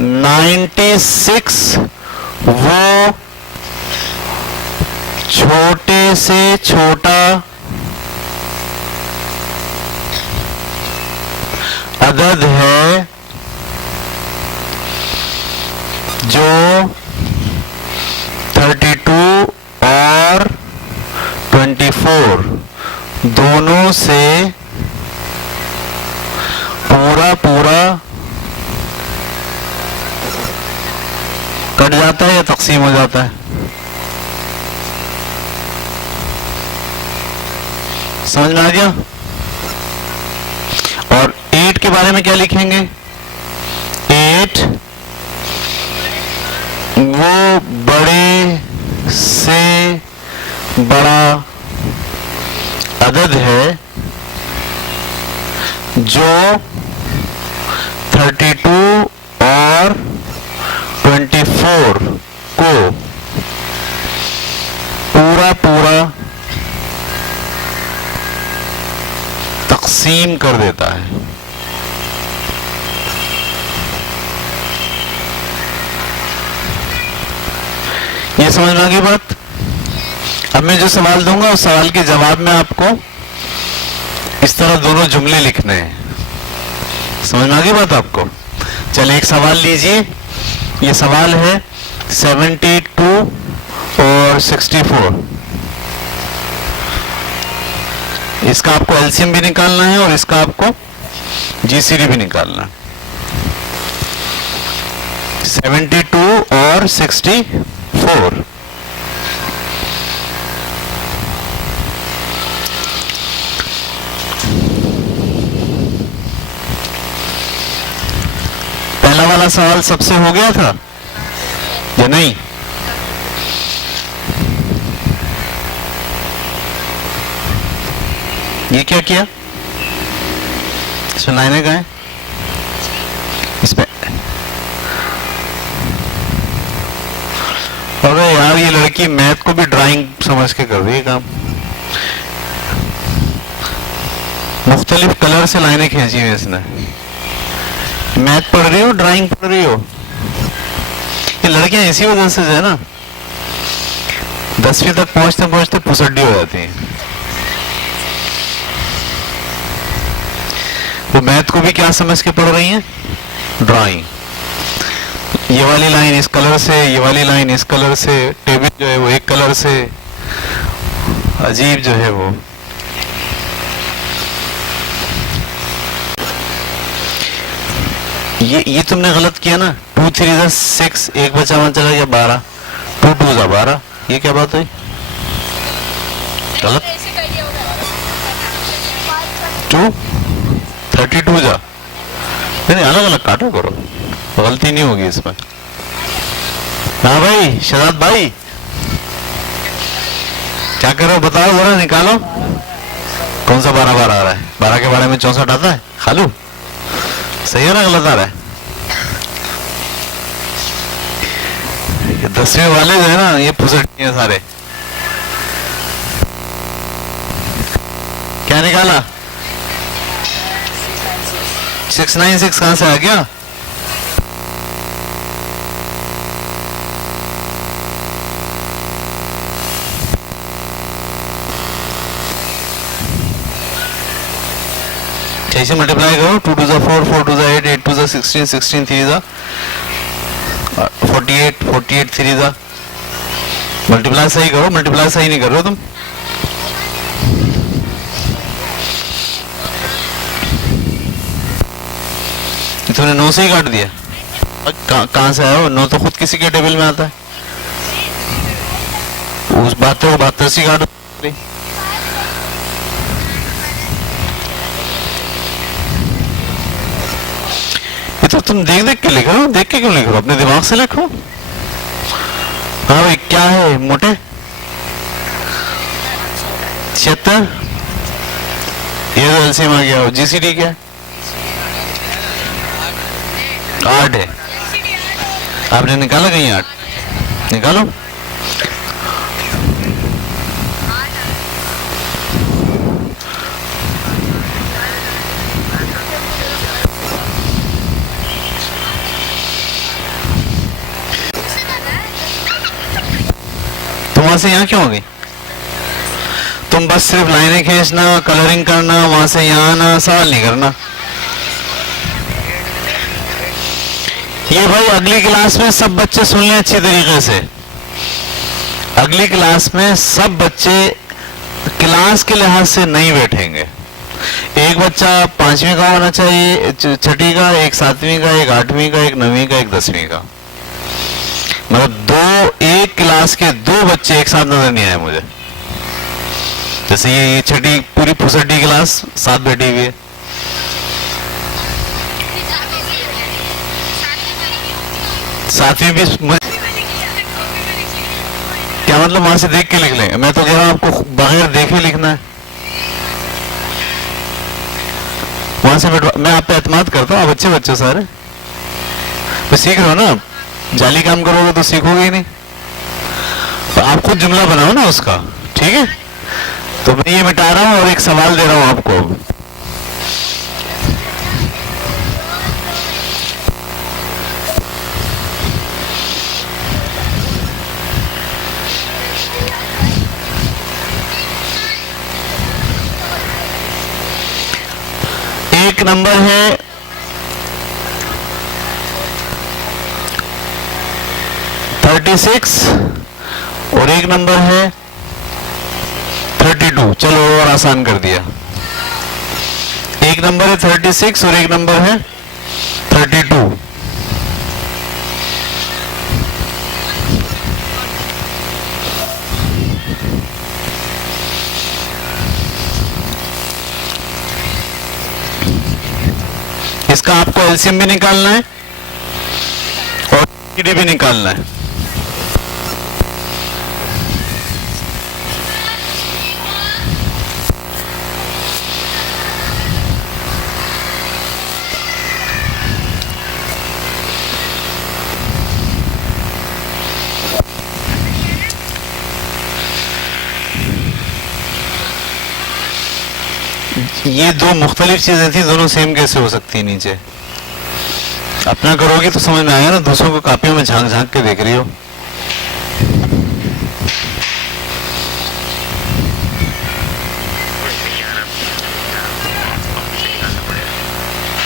96 वो छोटे से छोटा अदद है जो 32 और 24 दोनों से पूरा पूरा कट जाता है या तकसीम हो जाता है? समझ में आ गया? और 8 के बारे में क्या लिखेंगे? 8 वो बड़े से बड़ा अदद है जो 32 और 24 को पूरा पूरा तकसीम कर देता है। ये समझ में आ गई बात? अब मैं जो सवाल दूंगा उस सवाल के जवाब में आपको इस तरह दोनों जुमले लिखने हैं। समझ में आ गई बात आपको? चलिए एक सवाल लीजिए। ये सवाल है 72 और 64। इसका आपको एलसीएम भी निकालना है और इसका आपको जीसीडी भी निकालना है। 72 और 64। पहला वाला सवाल सबसे हो गया था या नहीं? ये क्या किया? इसमें लाइनें कहाँ हैं? इसमें अरे यार ये लड़की मैथ को भी ड्राइंग समझ के कर रही है काम। मुख्तलिफ कलर से लाइनें खींची हुई इसने। मैथ पढ़ रही हो, ड्राइंग पढ़ रही हो? ये लड़कियां इसी वजह से जो है ना 10वीं तक पहुंचते पहुंचते पुसड्डी हो जाती हैं। वो मैथ को भी क्या समझ के पढ़ रही हैं? ड्राइंग। ये वाली लाइन इस कलर से, ये वाली लाइन इस कलर से, टेबल जो है वो एक कलर से, अजीब जो है वो। ये तुमने गलत किया ना। 2 3 जा 6, एक बचा वहां चला गया 12, 2 2 जा 12। ये क्या बात है? गलत। 2 32 जा नहीं, अलग अलग काटो करो, गलती नहीं होगी इसमें। हाँ भाई शहजाद भाई क्या कर रहे हो बताओ जरा, निकालो। कौन सा 12 12 आ रहा है? 12 के बारे में 64 आता है? खालू सही है ना गलत आ रहा है? 10वीं वाले जो है ना ये पुसट हैं सारे। क्या निकाला? 696 कहां से आ गया? कैसे मल्टीप्लाई करो? 2 2 जा 4, 4 2 जा 8, 8 2 जा 16, 16 3 जा 48, 48 3 जा। मल्टीप्लाई सही करो, मल्टीप्लाई सही नहीं कर रहे हो तुम। तुमने 9 से ही काट दिया। कहां से आया हो? 9 तो खुद किसी के टेबल में आता है। उस 72 को 72 से काट। ये तो तुम देख देख के लिख रहे हो, देख के क्यों लिख रहे हो? अपने दिमाग से लिखो। हाँ भाई क्या है मोटे? 76। ये तो एलसीएम आ गया। जीसीडी क्या है? 8 है। आपने निकाला कहीं 8? निकालो। वहां से यहाँ क्यों आ गई? तुम बस सिर्फ लाइनें खींचना, कलरिंग करना, वहां से यहाँ आना, सवाल नहीं करना। ये भाई अगली क्लास में सब बच्चे सुन लें अच्छी तरीके से। अगली क्लास में सब बच्चे क्लास के लिहाज से नहीं बैठेंगे। एक बच्चा 5वीं का होना चाहिए, 6ठी का, एक 7वीं का, एक 8वीं का, एक 9वीं का, एक 10वीं का। मतलब एक क्लास के 2 बच्चे एक साथ नजर नहीं आए मुझे। जैसे ये 6ठी पूरी 65 क्लास 7 बैठी हुई है। सातवीं भी क्या मतलब वहां से देख के लिख लेंगे? मैं तो कह रहा हूं आपको बगैर देखे लिखना है। वहां से मैं आप पे एतमाद करता हूँ। आप अच्छे बच्चे सारे तो सीख रहे हो ना। जाली काम करोगे तो सीखोगे ही नहीं। तो आप खुद जुमला बनाओ ना उसका, ठीक है? तो मैं ये मिटा रहा हूं और एक सवाल दे रहा हूं आपको। एक नंबर है 36 और एक नंबर है 32। चलो और आसान कर दिया। एक नंबर है 36 और एक नंबर है 32। इसका आपको एलसीएम भी निकालना है और जीसीडी भी निकालना है। ये 2 मुख्तलिफ चीजें थी, दोनों सेम कैसे हो सकती है? नीचे अपना करोगे तो समझ में आएगा ना। दूसरों को कॉपियों में झांक झांक के देख रही हो।